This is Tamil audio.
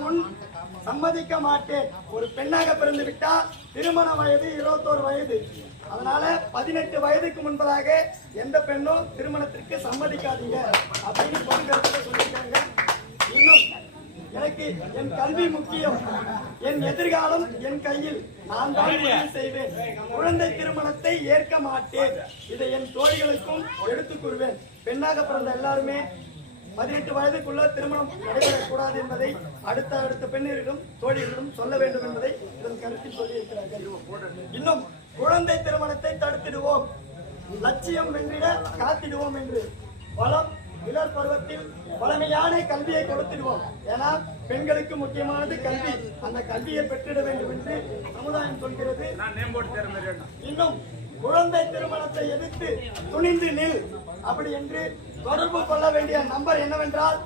முன் சம்மதிக்க மாட்டேன். ஒரு பெண்ணாக பிறந்து விட்டால் திருமண வயது 21 வயது. அதனால 18 வயதுக்கு முன்பதாக எந்த பெண்ணும் திருமணத்திற்கு சம்மதிக்காதீங்க அப்படின்னு பொதுக்கருத்துல சொல்லியிருக்காங்க. இன்னும் எனக்கு என் கல்வி முக்கியம், என் எதிர்காலம் என் கையில், நான் தான் முடிவு செய்வேன். குழந்தை திருமணத்தை ஏற்க மாட்டேன். இதை என் தோழிகளுக்கும் எடுத்துக் கூறுவேன். பெண்ணாக பிறந்த எல்லாருமே 18 வயதுக்குள்ள திருமணம் நடைபெறக்கூடாது என்பதை அடுத்த பெண்ணிடம் தோழிகளிடம் சொல்ல வேண்டும் என்பதை இதன் கருத்தில் சொல்லியிருக்கிறார்கள். இன்னும் குழந்தை திருமணத்தை தடுத்திடுவோம், லட்சியம் வென்றிட காத்திடுவோம் என்று வளம் இளர் பருவத்தில் பழமையான கல்வியை கொடுத்திடுவோம். ஏன்னா பெண்களுக்கு முக்கியமானது கல்வி, அந்த கல்வியை பெற்றிட வேண்டும் என்று சமுதாயம் சொல்கிறது. இன்னும் குழந்தை திருமணத்தை எதிர்த்து துணிந்து நில் அப்படி என்று தொடர்பு கொள்ள வேண்டிய நம்பர் என்னவென்றால்